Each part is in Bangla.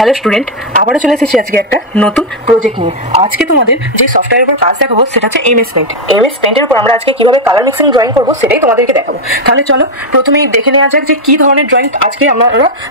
হ্যালো স্টুডেন্ট, আবারও চলে এসেছি আজকে একটা নতুন প্রজেক্ট নিয়ে। আজকে তোমাদের যে সফটওয়্যারের উপর কাজ দেখাবো সেটা হচ্ছে এমএস পেইন্ট। এমএস পেইন্টের উপর আমরা আজকে কিভাবে কালার মিক্সিং ড্রয়িং করবো সেটাই তোমাদেরকে দেখাবো। তাহলে চলো প্রথমেই দেখে নেওয়া যাক যে কি ধরনের ড্রয়িং আজকে আমরা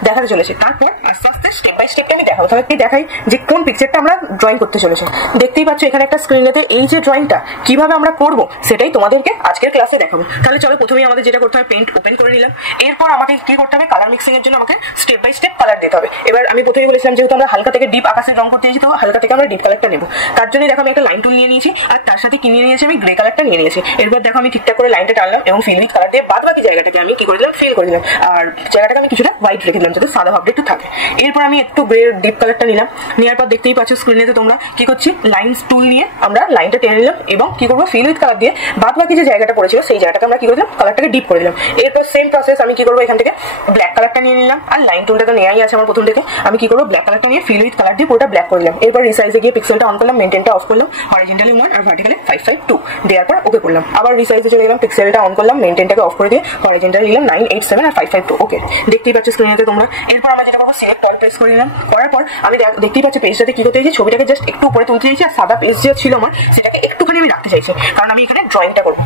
দেখাতে চলেছি, তারপর আস্তে আস্তে স্টেপ বাই স্টেপকে আমি দেখাবো। তাহলে দেখাই যে কোন পিকচারটা আমরা ড্রয়িং করতে চলেছি। দেখতেই পাচ্ছ এখানে একটা স্ক্রিনেতে এই যে ড্রয়িংটা কিভাবে আমরা করবো সেটাই তোমাদেরকে আজকের ক্লাসে দেখাবো। তাহলে চলো প্রথমেই আমাদের যেটা করতে হবে, পেইন্ট ওপেন করে নিলাম। এরপর আমাকে কি করতে হবে, কালার মিক্সিং এর জন্য আমাকে স্টেপ বাই স্টেপ কালার দিতে হবে। এবার আমি প্রথমেই বলেছিলাম যেহেতু আমরা হালকা থেকে ডিপ আকাশের রং করতে চাইছি, তো হালকা থেকে আমরা ডিপ কালারটা নেবো। তার জন্য দেখো আমি একটা লাইন টুল নিয়ে নিয়েছি, আর তার সাথে কিনে নিয়েছি আমি গ্রে কালারটা নিয়ে নিয়েছি। এরপর দেখো আমি ঠিকঠাক করে লাইনটা টানলাম এবং ফিল উইথ কালার দিয়ে বাদ বাকি জায়গাটাকে আমি কি করে দিলাম, ফিল করে দিলাম। আর জায়গাটাকে আমি কিছুটা হোয়াইট রেখে দিলাম যাতে সাদা ভাবটা একটু থাকে। এরপর আমি একটু গ্রে ডিপ কালারটা নিলাম। নেওয়ার পর দেখতেই পাচ্ছ স্ক্রিনেতে তোমরা কি করছি, লাইন টুল নিয়ে আমরা লাইনটা টেনে নিলাম এবং কি করবো, ফিল উইথ কালার দিয়ে বাদ বাকি যে জায়গাটা পড়েছিল সেই জায়গাটাকে আমরা কি করে দিলাম, কালারটাকে ডিপ করে দিলাম। এরপর সেম প্রসেস আমি কি করবো, এখান থেকে ব্ল্যাক কালারটা নিয়ে নিলাম, আর লাইন টুলটা তো নেওয়াই আছে আমার প্রথম থেকে। আমি কি করবো, ব্ল্যাক কালারটা নিয়ে ফিল উইথ কালার দিয়ে পুরোটা ব্ল্যাক করে দিলাম। এরপর রিসাইজে গিয়ে পিক্সেলটা অন করলাম, মেনটেনটা অফ করলাম, হরিজন্টালি 1 আর ভার্টিক্যালি 552 দেওয়ার পর ওকে করলাম। আবার রিসাইজে চলে গেলাম, পিক্সেলটা অন করলাম, মেনটেনটাকে অফ করে দিয়ে হরিজন্টালি নিলাম 987 আর 552 ওকে। দেখতেই পাচ্ছ স্ক্রিনেতে তোমরা। এরপর আমরা যেটা করবো, সিলেক্ট অল প্রেস করে নিলাম। করার পর আমি দেখতেই পাচ্ছি পেজটাতে কি করতে চাইছি, ছবিটাকে জাস্ট একটু উপরে তুলতে চাইছি, আর সাদা পেজ যে ছিল আমার সেটাকে একটুখানি আমি রাখতে চাইছি, কারণ আমি এখানে ড্রয়িংটা করবো।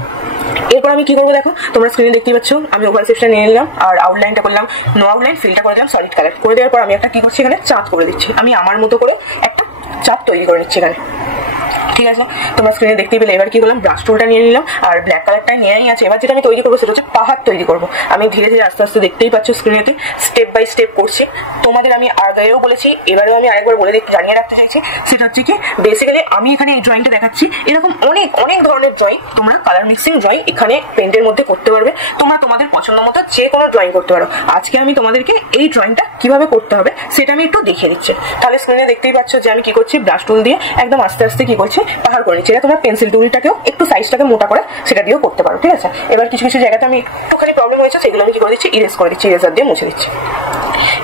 এরপর আমি কি করবো দেখো, তোমরা স্ক্রিনে দেখতেই পাচ্ছ আমি ওভার সেকশন নিয়ে নিলাম, আর আউটলাইনটা করলাম নো আউটলাইন, ফিলটা করে দিলাম সলিড কালার। করে দেওয়ার পর আমি একটা কি করছি, এখানে চাঁদ করে দিচ্ছি। আমি আমার মতো করে একটা চাঁদ তৈরি করে নিচ্ছি এখানে, ঠিক আছে। তোমরা স্ক্রিনে দেখতেই পেলে। এবার কি করলাম, ব্রাশ টুলটা নিয়ে নিলাম, আর ব্ল্যাক কালারটা নিয়েই আছে। এবার যেটা আমি তৈরি করবো সেটা হচ্ছে পাহাড় তৈরি করবো। আমি ধীরে ধীরে আস্তে আস্তে দেখতেই পাচ্ছ স্ক্রিনেতে স্টেপ বাই স্টেপ করছি। তোমাদের আমি আগেও বলেছি, এবারেও আমি আরেকবার বলে জানিয়ে রাখতে চাইছি, সেটা হচ্ছে কি বেসিক্যালি আমি এখানে এই ড্রয়িংটা দেখাচ্ছি, এরকম অনেক অনেক ধরনের ড্রয়িং তোমরা কালার মিক্সিং ড্রয়িং এখানে পেন্টের মধ্যে করতে পারবে। তোমরা তোমাদের পছন্দ মতো যে কোনো ড্রয়িং করতে পারো। আজকে আমি তোমাদেরকে এই ড্রয়িংটা কিভাবে করতে হবে সেটা আমি একটু দেখিয়ে দিচ্ছি। তাহলে স্ক্রিনে দেখতেই পাচ্ছ যে আমি কি করছি, ব্রাশ টুল দিয়ে একদম আস্তে আস্তে কি করছি, পাহাড় করে নিচ্ছি। এটা তোমরা পেন্সিল টুলটাকেও একটু সাইজটাকে মোটা করে সেটা দিয়েও করতে পারো, ঠিক আছে। এবার কিছু কিছু জায়গাতে আমি একটুখানি প্রবলেম হয়েছে, সেগুলো আমি কি করে দিচ্ছি, ইরেজ করে দিচ্ছি, ইরেজার দিয়ে মুছে দিচ্ছি।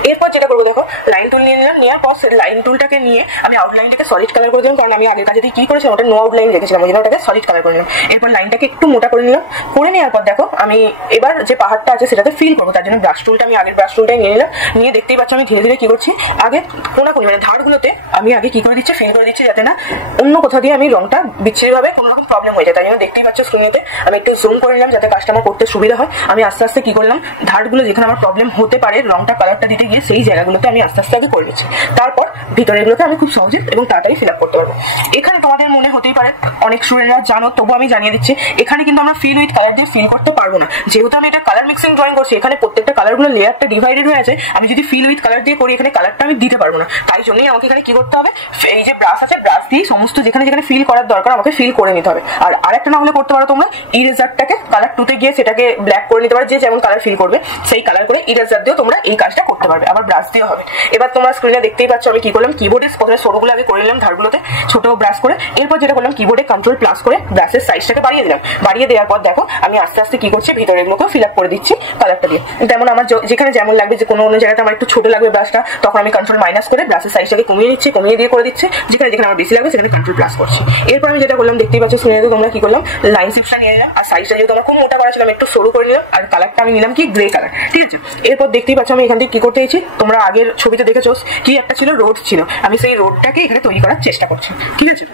এরপর যেটা করবো দেখো, লাইন টুল নিয়ে নিলাম। নেওয়ার পর লাইন টুলটাকে নিয়ে আমি আউটলাইনটাকে সলিড কালার করে দিলাম, কারণ আমি আগের কাজে কি করেছিলাম ওটা নো আউটলাইন রেখেছিলাম, ওই জন্য ওটাকে সলিড কালার করে নিলাম। এরপর লাইনটাকে একটু মোটা করে নিলাম। করে নেওয়ার পর দেখো আমি এবার যে পাহাড়টা আছে সেটাতে ফিল করবো। তার জন্য ব্রাশ টুলটা আমি আগের ব্রাশ টুলটাই নিয়ে নিলাম। নিয়ে দেখতেই পাচ্ছ আমি ধীরে ধীরে কি করছি, আগে কোনাকুনি মানে ধারগুলোতে আমি আগে কি করে দিচ্ছি, ফিল করে দিচ্ছি, যাতে না অন্য কোথাও দিয়ে আমি রংটা বিচ্ছিরিভাবে কোনো রকম প্রবলেম হয়ে যায়। তাই জন্য দেখতেই পাচ্ছ স্ক্রিনেতে আমি একটু জুম করে নিলাম যাতে কাজটা আমার করতে সুবিধা হয়। আমি আস্তে আস্তে কি করলাম, ধারগুলো যেখানে আমার প্রবলেম হতে পারে রংটা কালারটা দিতে গিয়ে সেই জায়গাগুলোতে আমি আস্তে আস্তে আগে করে নিচ্ছি। তারপর ভিতরেগুলোতে আমি খুব সহজে এবং তাড়াতাড়ি ফিল আপ করতে পারবো। এখানে তোমাদের মনে হতেই পারে অনেক স্টুডেন্টরা জানো, তবু আমি জানিয়ে দিচ্ছি, এখানে কিন্তু আমরা ফিল উইথ কালার দিয়ে ফিল করতে পারবো না। যেহেতু আমি এটা কালার মিক্সিং ড্রয়িং করছি, এখানে প্রত্যেকটা কালারগুলো লেয়ারটা ডিভাইডেড হয়ে আছে। আমি যদি ফিল উইথ কালার দিয়ে করি এখানে কালারটা আমি দিতে পারবো না। তাই জন্যই আমাকে এখানে কি করতে হবে, এই যে ব্রাশ আছে ব্রাশ দিয়ে সমস্ত যেখানে যেখানে ফিল করার দরকার আমাকে ফিল করে নিতে হবে। আর আরেকটা না হলে করতে পারো তোমরা, ইরেজারটাকে কালার টুতে গিয়ে সেটাকে ব্ল্যাক করে নিতে পারো, যে যেমন কালার ফিল করবে সেই কালার করে ইরেজার দিয়েও তোমরা এই কাজটা করতে পারবে, আবার ব্রাশ দিয়ে হবে। এবার তোমরা স্ক্রিনে দেখতেই পাচ্ছ আমি কি করলাম, কিবোর্ডে প্রথমে সরুগুলো আগে করে নিলাম ধারগুলোতে ছোট ব্রাশ করে। এরপর যেটা করলাম, কিবোর্ডে কন্ট্রোল প্লাস করে ব্রাশের সাইজটাকে বাড়িয়ে দিলাম। বাড়িয়ে দেওয়ার পর দেখো আমি আস্তে আস্তে কি করছি, ভিতরের গুলোকে ফিল আপ করে দিচ্ছি কালারটা দিয়ে। যেমন আমার যেখানে যেমন লাগবে, যে কোনো অন্য জায়গাতে আমার একটু ছোট লাগবে ব্রাশটা, তখন আমি কন্ট্রোল মাইনাস করে ব্রাশের সাইজটাকে কমিয়ে নিচ্ছি, কমিয়ে দিয়ে করে দিচ্ছি। যেখানে যেখানে আমার বেশি লাগবে সেখানে কন্ট্রোল প্লাস করছি। এরপর আমি যেটা করলাম দেখতেই পাচ্ছ স্ক্রিনে তোমরা কি করলাম, লাইন সেকশন নিয়ে নিলাম, আর সাইজটা যেহেতু আমার খুব মোটা করা ছিল আমি একটু সরু করে নিলাম, আর কালারটা আমি নিলাম কি গ্রে কালার, ঠিক আছে। এরপর দেখতেই পাচ্ছ আমি এখান থেকে কি করতে চাইছি, তোমরা আগের ছবিতে দেখেছো কি একটা ছিল রোড ছিল, আমি সেই রোডটাকে এখানে তৈরি করার চেষ্টা করছি, ঠিক আছে।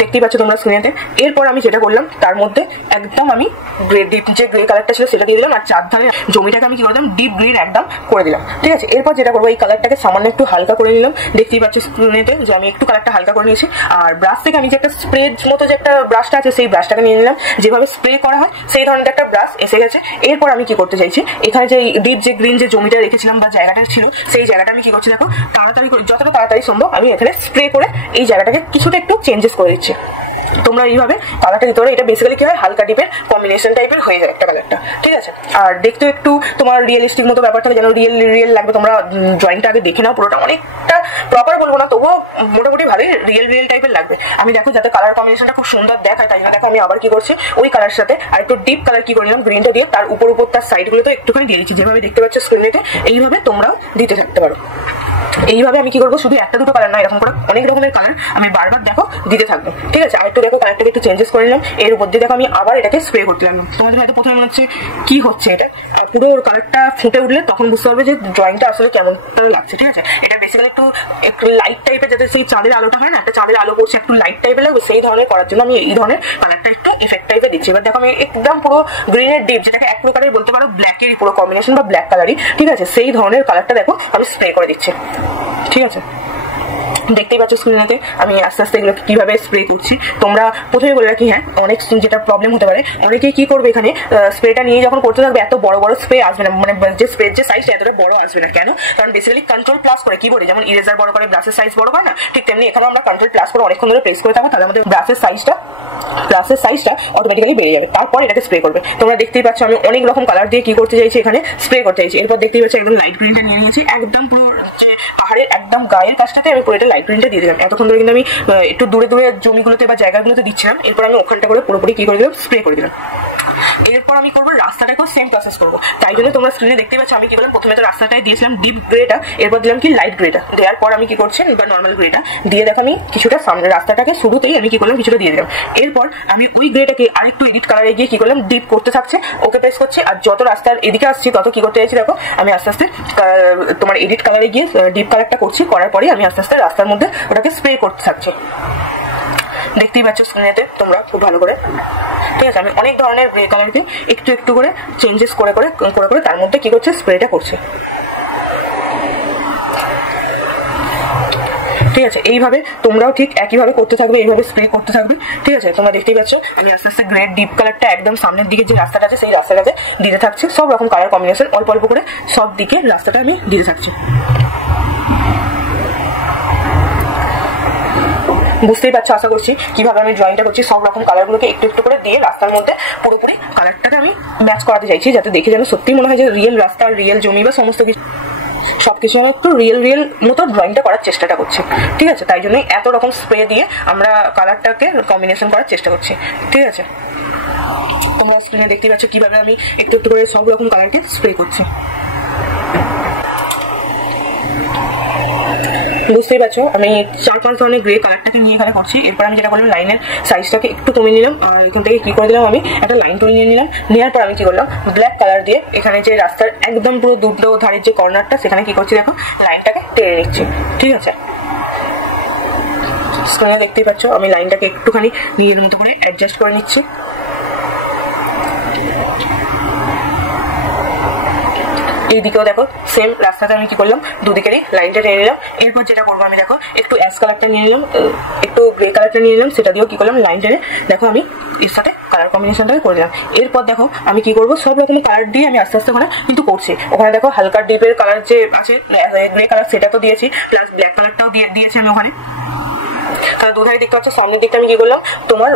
দেখতেই পাচ্ছ তোমরা স্ক্রিনেতে। এরপর আমি যেটা করলাম তার মধ্যে একদম আমি ডিপ যে গ্রে কালারটা ছিল সেটা দিয়ে দিলাম, আর চারধারে জমিটাকে আমি কি করলাম, ডিপ গ্রিন একদম করে দিলাম, ঠিক আছে। এরপর যেটা করবো, এই কালারটাকে সামান্য একটু হালকা করে নিলাম। দেখতেই পাচ্ছি স্ক্রিনেতে যে আমি একটু কালারটা হালকা করে নিয়েছি। আর ব্রাশ থেকে আমি যে একটা স্প্রে মতো যে একটা ব্রাশটা আছে সেই ব্রাশটাকে নিয়ে নিলাম, যেভাবে স্প্রে করা হয় সেই ধরনের একটা ব্রাশ এসে গেছে। এরপর আমি কি করতে চাইছি, এখানে যে ডিপ যে গ্রিন যে জমিটা রেখেছিলাম বা জায়গাটা ছিল সেই জায়গাটা আমি কি করছি দেখো, তাড়াতাড়ি করে যতটা তাড়াতাড়ি সম্ভব আমি এখানে স্প্রে করে এই জায়গাটাকে কিছুটা একটু চেঞ্জেস করে দিচ্ছি। তোমরা এইভাবে কালারটা দিতে পারো। এটা বেসিক্যালি কি হয়, হালকা ডিপের কম্বিনেশন টাইপের হয়ে যায় একটা কালারটা, ঠিক আছে। আর দেখতে একটু তোমার রিয়েলিস্টিক মতো ব্যাপার থাকে, যেন রিয়েল লাগবে। তোমরা ড্রয়িংটা আগে দেখে নাও, পুরোটা অনেকটা প্রপার বলবো না, তবুও মোটামুটি ভালোই রিয়েল টাইপের লাগবে। আমি দেখো যাতে কালার কম্বিনেশনটা খুব সুন্দর দেখায়, তাই জন্য দেখো আমি আবার কি করছি, ওই কালার সাথে আর একটু ডিপ কালার কি করে নিলাম, গ্রিনটা দিয়ে তার উপর তার সাইডগুলো তো একটুখানি দিয়ে দিচ্ছি, যেভাবে দেখতে পাচ্ছ স্ক্রিনেতে। এইভাবে তোমরাও দিতে থাকতে পারো। এইভাবে আমি কি করবো, শুধু একটা দুটো কালার না, এরকম করে অনেক রকমের কালার আমি বারবার দেখো দিতে থাকবো, ঠিক আছে। আর একটু দেখো কালারটাকে একটু চেঞ্জেস করে নিলাম। এর উপর দিয়ে দেখো আমি আবার এটাকে স্প্রে করতে লাগলাম। তোমাদের হয়তো প্রথমে মনে হচ্ছে কি হচ্ছে এটা, পুরো কালারটা ফুটে উঠলে তখন বুঝতে পারবে যে ড্রয়িংটা আসলে কেমন লাগছে। ঠিক আছে, এটা বেসিক্যালি একটু লাইট টাইপের, যাতে সেই চাঁদের আলোটা হয় না, একটা চাঁদের আলো পড়ছে একটু লাইট টাইপের লাগবে, সেই ধরনের করার জন্য আমি এই ধরনের কালারটা একটু ইফেক্ট টাইপের দিচ্ছি। এবার দেখো আমি একদম পুরো গ্রিনের ডিপ, যেটাকে এক প্রকারের বলতে পারো ব্ল্যাকের পুরো কম্বিনেশন বা ব্ল্যাক কালারই, ঠিক আছে, সেই ধরনের কালারটা দেখো আমি স্প্রে করে দিচ্ছি। ঠিক আছে, দেখতেই পাচ্ছ স্ক্রিনেতে আমি আস্তে আস্তে এগুলো কিভাবে স্প্রে করছি। তোমরা প্রথমে বলে রাখি, হ্যাঁ, অনেক যেটা প্রবলেম হতে পারে, অনেকেই কি করবে এখানে স্প্রেটা নিয়ে যখন করতে থাকবে এত বড় বড় স্প্রে আসবে না, মানে যে স্প্রের যে সাইজটা এতটা বড় আসবে না। কেন? কারণ বেসিক্যালি কন্ট্রোল প্লাস করে কিবোর্ডে যেমন ইরেজার বড় করে ব্রাশের সাইজ বড় করে না, ঠিক তেমনি এখানে আমরা কন্ট্রোল প্লাস করে অনেকক্ষণ ধরে প্রেস করে থাকবো, তাহলে আমাদের ব্রাশের সাইজটা অটোমেটিক্যালি বেড়ে যাবে। তারপর এটাকে স্প্রে করবে। তোমরা দেখতেই পাচ্ছ আমি অনেক রকম কালার দিয়ে কি করতে চাইছি, এখানে স্প্রে করতে চাইছি। এরপর দেখতেই পাচ্ছ একদম লাইট গ্রিনটা নিয়ে নিয়েছি, একদম পুরো যে পাহাড়ের একদম গায়ের কাছটাতে আমি পুরো এটা লাইট গ্রিনটা দিয়ে দিলাম। এতক্ষণ ধরে কিন্তু আমি একটু দূরে দূরে জমিগুলোতে বা জায়গাগুলোতে দিচ্ছিলাম, এরপর আমি ওখানটা করে পুরোপুরি কি করে দিলাম, স্প্রে করে দিলাম। এরপর আমি করবো রাস্তাটাকেও সেম প্রসেস করবো। তাই জন্য তোমরা স্ক্রিনে দেখতে পাচ্ছ আমি কি করলাম, প্রথমে তো রাস্তাটায় দিয়েছিলাম ডিপ গ্রেটা, এরপর দিলাম কি লাইট গ্রেটা, দেওয়ার পর আমি কি করছি এবার নর্মাল গ্রেটা দিয়ে দেখো আমি কিছুটা সামনে রাস্তাটাকে শুরুতেই আমি কি করলাম কিছুটা দিয়ে দিলাম। এরপর আমি ওই গ্রেটাকে আরেকটু এডিট কালারে গিয়ে কি করলাম ডিপ করতে থাকছে, ওকে প্রেস করছি, আর যত রাস্তার এদিকে আসছি তত কি করতে চাইছি দেখো আমি আস্তে আস্তে তোমার এডিট কালারে গিয়ে ডিপ কালারটা করছি, করার পরে আমি আস্তে আস্তে রাস্তার মধ্যে ওটাকে স্প্রে করতে থাকছি। দেখতেই পাচ্ছ স্ক্রিনেতে তোমরা খুব ভালো করে। ঠিক আছে, আমি অনেক ধরনের গ্রে কালারকে একটু একটু করে চেঞ্জেস করে করে করে করে তার মধ্যে কি করছে স্প্রেটা করছে। ঠিক আছে, এইভাবে তোমরাও ঠিক একইভাবে করতে থাকবে, এইভাবে স্প্রে করতে থাকবে। ঠিক আছে, তোমরা দেখতেই পাচ্ছ আমি আস্তে আস্তে গ্রে ডিপ কালারটা একদম সামনের দিকে যে রাস্তাটা আছে সেই রাস্তাটাতে দিতে থাকছি, সব রকম কালার কম্বিনেশন অল্প অল্প করে সব দিকে রাস্তাটা আমি দিতে থাকছি। বুঝতেই পারছো আশা করছি কিভাবে আমি ড্রয়িংটা করছি, সব রকম কালারগুলোকে একটু একটু করে দিয়ে রাস্তার মধ্যে পুরোপুরি কালারটাকে আমি ম্যাচ করাতে চাইছি, যাতে দেখে যেন সত্যি মনে হয় যে রিয়েল রাস্তা, রিয়েল জমি বা সমস্ত কিছু সবকিছু আমি একটু রিয়েল মতো ড্রয়িংটা করার চেষ্টাটা করছি। ঠিক আছে, তাই জন্যই এত রকম স্প্রে দিয়ে আমরা কালারটাকে কম্বিনেশন করার চেষ্টা করছি। ঠিক আছে, তোমরা স্ক্রিনে দেখতেই পাচ্ছ কিভাবে আমি একটু একটু করে সব রকম কালারকে স্প্রে করছি। বুঝতেই পারছো আমি 4-5 ধরনের গ্রে কালারটাকে নিয়ে এখানে করছি। এরপর আমি যেটা করলাম লাইনের সাইজটাকে একটু কমিয়ে নিলাম, আর এখান থেকে কি করে দিলাম আমি একটা লাইন তুলে নিয়ে নিলাম। নেওয়ার পর আমি কি করলাম ব্ল্যাক কালার দিয়ে এখানে যে রাস্তার একদম পুরো দুটো ধারের যে কর্নারটা সেখানে কি করছি দেখো লাইনটাকে টেনে নিচ্ছি। ঠিক আছে, স্ক্রিনে দেখতেই পাচ্ছ আমি লাইনটাকে একটুখানি নিজের মতো করে অ্যাডজাস্ট করে নিচ্ছি। এইদিকেও দেখো সেম রাস্তাতে আমি কি করলাম দুদিকেরই লাইনটা টেনে নিলাম। এরপর যেটা করবো আমি দেখো একটু অ্যাশ কালারটা নিয়ে নিলাম, একটু গ্রে কালারটা নিয়ে নিলাম, সেটা দিয়েও কি করলাম লাইন টেনে দেখো আমি এর সাথে কালার কম্বিনেশনটাকে করে দিলাম। এরপর দেখো আমি কি করবো সব রকমের কালার দিয়ে আমি আস্তে আস্তে ওখানে কিন্তু করছি। ওখানে দেখো হালকা ডিপের কালার যে আছে গ্রে কালার সেটা তো দিয়েছি, প্লাস ব্ল্যাক কালারটাও দিয়েছি আমি ওখানে। তাহলে দুধারে দেখতে পাচ্ছ সামনের দিকটা আমি কি করলাম তোমার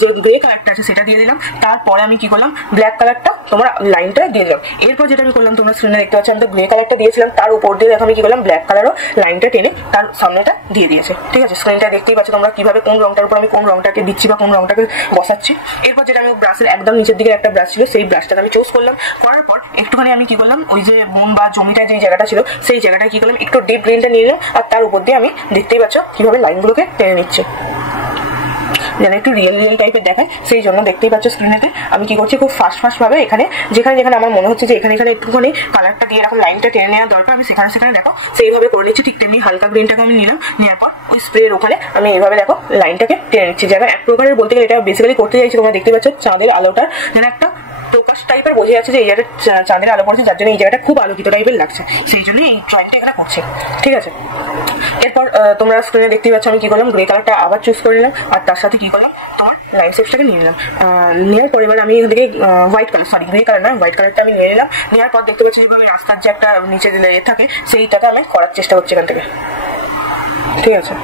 যে গ্রে কালারটা আছে সেটা দিয়ে দিলাম, তারপরে আমি কি করলাম ব্ল্যাক কালারটা তোমার লাইনটা দিয়ে দিলাম। এরপর যেটা আমি করলাম তোমরা স্ক্রিনে দেখতে পাচ্ছ আমি তো গ্রে কালারটা দিয়েছিলাম, তার উপর দিয়ে দেখো আমি কি করলাম ব্ল্যাক কালারও লাইনটা টেনে তার সামনেটা দিয়ে দিয়েছে। ঠিক আছে, স্ক্রিনটা দেখতেই পাচ্ছ তোমরা কিভাবে কোন রংটার উপর আমি কোন রংটাকে দিচ্ছি বা কোন রংটাকে বসাচ্ছি। এরপর যেটা আমি ব্রাশের একদম নিচের দিকে একটা ব্রাশ ছিল সেই ব্রাশটাকে আমি চুজ করলাম, করার পর একটুখানি আমি কি করলাম ওই যে বন বা জমিটা যে জায়গাটা ছিল সেই জায়গাটা কি করলাম একটু ডিপ গ্রিনটা নিয়ে নিলাম, আর তার উপর দিয়ে আমি দেখতেই পাচ্ছ কিভাবে লাইনগুলোকে টেনে নিচ্ছি যেন একটু রিয়েল টাইপের দেখায়। সেই জন্য দেখতেই পাচ্ছ স্ক্রিনেতে আমি কি করছি খুব ফাস্ট ভাবে এখানে যেখানে আমার মনে হচ্ছে যে এখানে একটুখানি কালারটা দিয়ে এরকম লাইনটা টেনে নেওয়া দরকার আমি সেখানে দেখো সেইভাবে করে নিচ্ছি। ঠিক তেমনি হালকা গ্রিনটাকে আমি নিলাম, নেওয়ার পর ওই স্প্রের ওখানে আমি এইভাবে দেখো লাইনটাকে টেনে নিচ্ছি। যেন এক প্রকারের বলতে গেলে এটা বেসিক্যালি করতে চাইছি তোমরা দেখতে পাচ্ছ চাঁদের আলোটার যেন একটা প্রকাশ টাইপের বোঝা যাচ্ছে যে এই জায়গাটা চাঁদের আলো পড়ছে, যার জন্য এই জায়গাটা খুব আলোকিত টাইপের লাগছে, সেই জন্য এই ড্রয়িংটা এখানে করছি। ঠিক আছে, এরপর তোমরা স্ক্রিনে দেখতেই পাচ্ছ আমি কি করলাম গ্রে কালারটা আবার চুজ করে নিলাম, আর তার সাথে কি করলাম তোমার লাইন শেপটাকে নিয়ে নিলাম। নেওয়ার পর এবার আমি এখান থেকে গ্রে কালার নয় হোয়াইট কালারটা আমি নিয়ে নিলাম। নেওয়ার পর দেখতে পাচ্ছি যেভাবে রাস্তার যে একটা নিচে লেগে থাকে সেইটাকে আমি করার চেষ্টা করছি এখান থেকে। ঠিক আছে,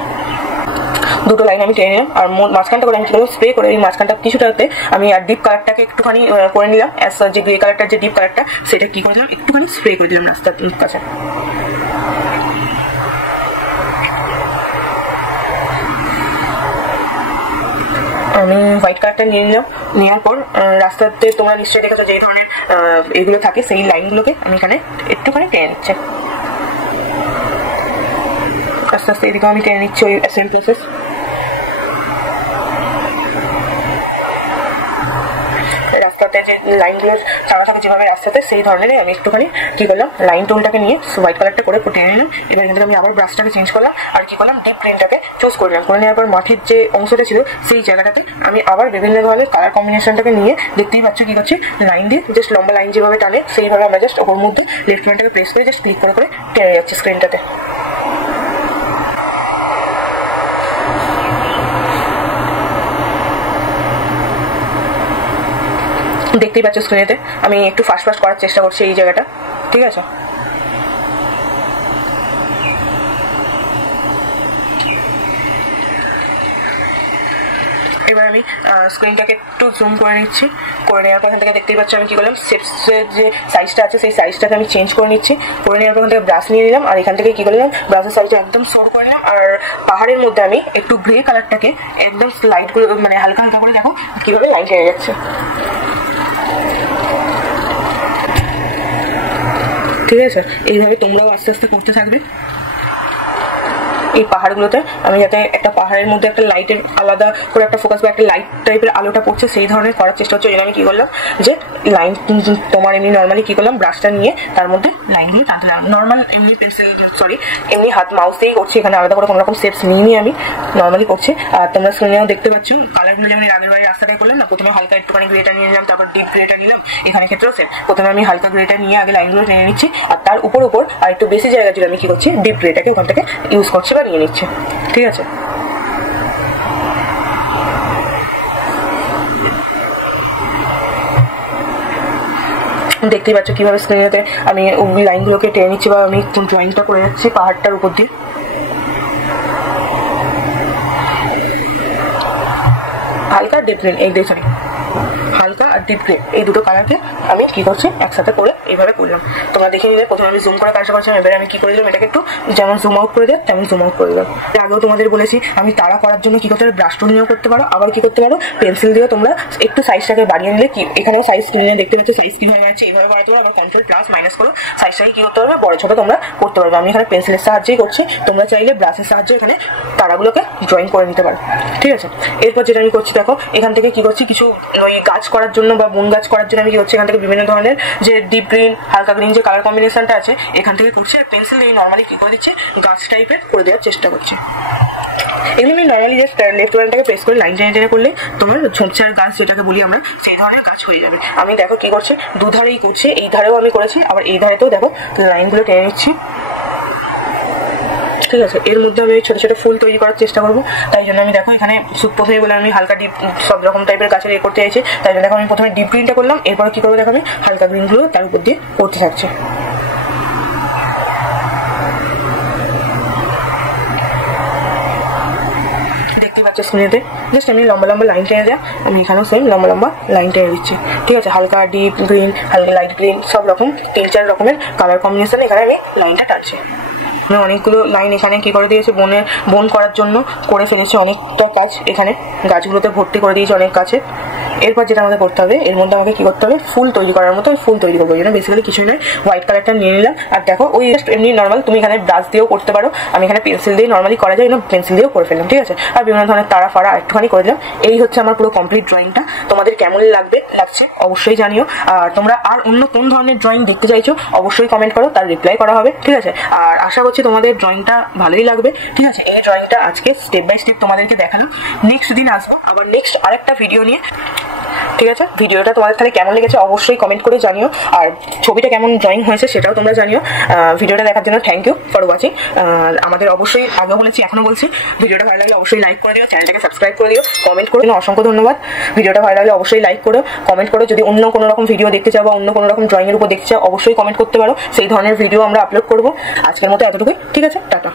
দুটো লাইন আমি টেনে নিলাম, আর মাঝখানটা করে আমি স্প্রে করে এই মাঝখানটা কিছুটাতে আমি আর ডিপ কালারটাকে একটুখানি করে নিলাম, যে গ্রে কালারটার যে ডিপ কালারটা সেটা কি করে দিলাম একটুখানি স্প্রে করে দিলাম রাস্তার কাছে। আমি হোয়াইট কালারটা নিয়ে নিলাম, নেওয়ার পর রাস্তাতে তোমরা নিশ্চয়ই দেখেছো যে ধরনের এগুলো থাকে সেই লাইনগুলোকে আমি এখানে একটুখানি টেনে নিচ্ছি। আস্তে আস্তে এদিকে আমি টেনে নিচ্ছি ওই সেম প্রসেস। রাস্তাতে যে লাইনগুলোর টানা থাকে যেভাবে রাস্তাতে, সেই ধরনেরই আমি একটুখানি কি করলাম, লাইন টোনটাকে নিয়ে হোয়াইট কালারটা করে টেনে নিলাম। এবার এখান থেকে আমি আবার ব্রাশটাকে চেঞ্জ করলাম আর কি করলাম, ডিপ গ্রিনটাকে চুজ করলাম। করে নেওয়ার পর মাটির যে অংশটা ছিল সেই জায়গাটাতে আমি আবার বিভিন্ন ধরনের কালার কম্বিনেশনটাকে নিয়ে, দেখতেই পাচ্ছ কি করছি, লাইন দিয়ে জাস্ট লম্বা লাইন যেভাবে টানে সেইভাবে আমরা জাস্ট ওর মধ্যে লেফট বাটনটাকে প্রেস করে জাস্ট ক্লিক করে টেনে যাচ্ছি স্ক্রিনটাতে। দেখতেই পাচ্ছ স্ক্রিনেতে আমি একটু ফাস্ট করার চেষ্টা করছি এই জায়গাটা, ঠিক আছে। এবার আমি স্ক্রিনটাকে একটু জুম করে নিচ্ছি। করে নেওয়ার পর এখান থেকে দেখতেই পাচ্ছি আমি কি করলাম, স্টেপসের যে সাইজটা আছে সেই সাইজটাকে আমি চেঞ্জ করে নিচ্ছি। করে নেওয়ার পর এখান থেকে ব্রাশ নিয়ে নিলাম আর এখান থেকে কি করলাম, ব্রাশের সাইজটা একদম শর্ট করে নিলাম। আর পাহাড়ের মধ্যে আমি একটু গ্রে কালারটাকে একদম লাইট করে, মানে হালকা হালকা করে দেখো কিভাবে লাইন টেনে যাচ্ছে। ঠিক আছে, এইভাবে তোমরাও আস্তে আস্তে করতে থাকবে। এই পাহাড়গুলোতে আমি যাতে একটা পাহাড়ের মধ্যে একটা লাইটের আলাদা করে একটা ফোকাস বা একটা লাইট টাইপের আলোটা পড়ছে সেই ধরনের করার চেষ্টা হচ্ছে। আমি কি করলাম, যে লাইন তোমার এমনি নর্মালি কি করলাম, ব্রাশটা নিয়ে তার মধ্যে লাইনগুলো টানতে লাগলাম। নর্মাল এমনি পেন্সিল, সরি এমনি হাত মাউস দিয়েই করছি, এখানে আলাদা করে কোনো রকম স্টেপস নিয়ে আমি নর্মালি করছি। আর তোমরা স্ক্রিনেও দেখতে পাচ্ছ কালারগুলো যেমন আগের বাড়ির রাস্তাটায় করলাম না, প্রথমে হালকা একটুখানি গ্রেটা নিয়ে নিলাম, তারপর ডিপ গ্রেটা নিলাম। এখানে ক্ষেত্রেও সেম, প্রথমে আমি হালকা গ্রেটা নিয়ে আগে লাইনগুলো টেনে নিচ্ছি আর তার উপর আর একটু বেশি জায়গা জুড়ে আমি কি করছি, ডিপ গ্রেটাকে ওখান থেকে ইউজ করছি বা নিয়ে নিচ্ছি। ঠিক আছে, দেখতেই পাচ্ছ কিভাবে স্ক্রিনেতে আমি লাইনগুলোকে টেনে নিচ্ছি বা আমি ড্রয়িংটা করে যাচ্ছি পাহাড়টার উপর দিয়ে। হালকা ডিপ গ্রিন, এই সরি হালকা আর ডিপ গ্রিন এই দুটো কালারকে আমি কি করছি একসাথে করে এইভাবে করলাম। তোমরা দেখে নিলে প্রথমে আমি জুম করে কাজটা করছিলাম, এবারে আমি কি করে দিলাম, এটাকে একটু যেমন জুম আউট করে দেয় তেমন জুম আউট করে দিলাম। আগেও তোমাদের বলেছি আমি তাড়া করার জন্য কি করতে পারো, ব্রাশ টুল নিয়েও করতে পারো, আবার কি করতে পারো পেন্সিল দিয়েও তোমরা একটু সাইজটাকে বাড়িয়ে নিলে কি, এখানেও সাইজ স্ক্রিনে দেখতে পাচ্ছ সাইজ কিভাবে বাড়ছে, এইভাবে বাড়াতে পারো। আবার কন্ট্রোল প্লাস মাইনাস করো সাইজটাকে কি করতে পারবে, বড় ছোট তোমরা করতে পারবে। আমি এখানে পেন্সিলের সাহায্যেই করছি, তোমরা চাইলে ব্রাশের সাহায্যে এখানে তারাগুলোকে ড্রয়িং করে নিতে পারো। ঠিক আছে, এরপর যেটা আমি করছি দেখো, এখান থেকে কি করছি, কিছু ওই গাছ করার জন্য বা বন গাছ করার জন্য আমি কি করছি, এখান থেকে বিভিন্ন ধরনের যে ডিপ গ্রিন হালকা গ্রিন যে কালার কম্বিনেশনটা আছে এখান থেকে করছি। পেন্সিল দিয়ে নর্মালি কি করে দিচ্ছে, গাছ টাইপের করে দেওয়ার চেষ্টা করছি। এগুলো আমি নর্মালি জাস্ট লেফট বাটনটাকে প্রেস করে লাইন টেনে টেনে করলে তোমার ঝোপঝাড় গাছ যেটাকে বলি আমরা, সেই ধরনের গাছ হয়ে যাবে। আমি দেখো কি করছি, দুধারেই করছি, এই ধারেও আমি করেছি, আবার এই ধারেতেও দেখো লাইনগুলো টেনে নিচ্ছি। ঠিক আছে, এর মধ্যে আমি ছোট ছোট ফুল তৈরি করার চেষ্টা করবো। তাই জন্য আমি দেখো এখানে প্রথমে বলে আমি হালকা ডিপ সব রকম টাইপের গাছের এ করতে চাইছি, তাই জন্য দেখো আমি প্রথমে ডিপ গ্রিনটা করলাম, এরপর কি করবো দেখো আমি হালকা গ্রিনগুলো তার উপর দিয়ে করতে থাকছি। দেখতেই পাচ্ছি স্ক্রিনেতে জাস্ট আমি লম্বা লম্বা লাইন টেনে দেওয়া, আমি এখানেও সেম লম্বা লম্বা লাইন টেনে দিচ্ছি। ঠিক আছে, হালকা ডিপ গ্রিন হালকা লাইট গ্রিন সব রকম 3-4 রকমের কালার কম্বিনেশন এখানে আমি লাইনটা টানছি। অনেকগুলো লাইন এখানে কি করে দিয়েছে, বন করার জন্য করে ফেলেছে অনেকটা কাজ, এখানে গাছগুলোতে ভর্তি করে দিয়েছে অনেক গাছে। এরপর যেটা আমাদের করতে হবে, এর মধ্যে আমাকে কি করতে হবে, ফুল তৈরি করার মতো ফুল তৈরি করবো। জন্য বেসিক্যালি কিছুই নয়, হোয়াইট কালারটা নিয়ে নিলাম আর দেখো ওই জাস্ট এমনি নর্মাল, তুমি এখানে ব্রাশ দিয়েও করতে পারো, আমি এখানে পেন্সিল দিয়ে নর্মালি করা যায়, পেন্সিল দিয়েও করে ফেললাম। ঠিক আছে, আর বিভিন্ন ধরনের তারা ফাড়া একটুখানি করে দিলাম। এই হচ্ছে আমার পুরো কমপ্লিট ড্রয়িংটা। তোমাদের কেমন লাগছে অবশ্যই জানিও, আর তোমরা আর অন্য কোন ধরনের ড্রয়িং দেখতে চাইছো অবশ্যই কমেন্ট করো, তার রিপ্লাই করা হবে। ঠিক আছে, আর আশা করছি তোমাদের ড্রয়িংটা ভালোই লাগবে। ঠিক আছে, এই ড্রয়িংটা আজকে স্টেপ বাই স্টেপ তোমাদেরকে দেখালাম। নেক্সট দিন আসবো আবার নেক্সট আরেকটা ভিডিও নিয়ে। ঠিক আছে, ভিডিওটা তোমাদের তাহলে কেমন লেগেছে অবশ্যই কমেন্ট করে জানিও, আর ছবিটা কেমন ড্রয়িং হয়েছে সেটাও তোমরা জানিও। ভিডিওটা দেখার জন্য থ্যাংক ইউ ফর ওয়াচিং। আমাদের অবশ্যই আগে বলেছি এখনো বলছি, ভিডিওটা ভালো লাগলে অবশ্যই লাইক করে দিও, চ্যানেলটাকে সাবস্ক্রাইব করে দিও, কমেন্ট করে অসংখ্য ধন্যবাদ। ভিডিওটা ভালো লাগলে অবশ্যই লাইক করো, কমেন্ট করো। যদি অন্য কোনো রকম ভিডিও দেখতে চাও বা অন্য কোনো রকম ড্রয়িং এর উপর দেখতে চাও অবশ্যই কমেন্ট করতে পারো, সেই ধরনের ভিডিও আমরা আপলোড করবো। আজকের মতো এতটুকুই, ঠিক আছে, টাটা।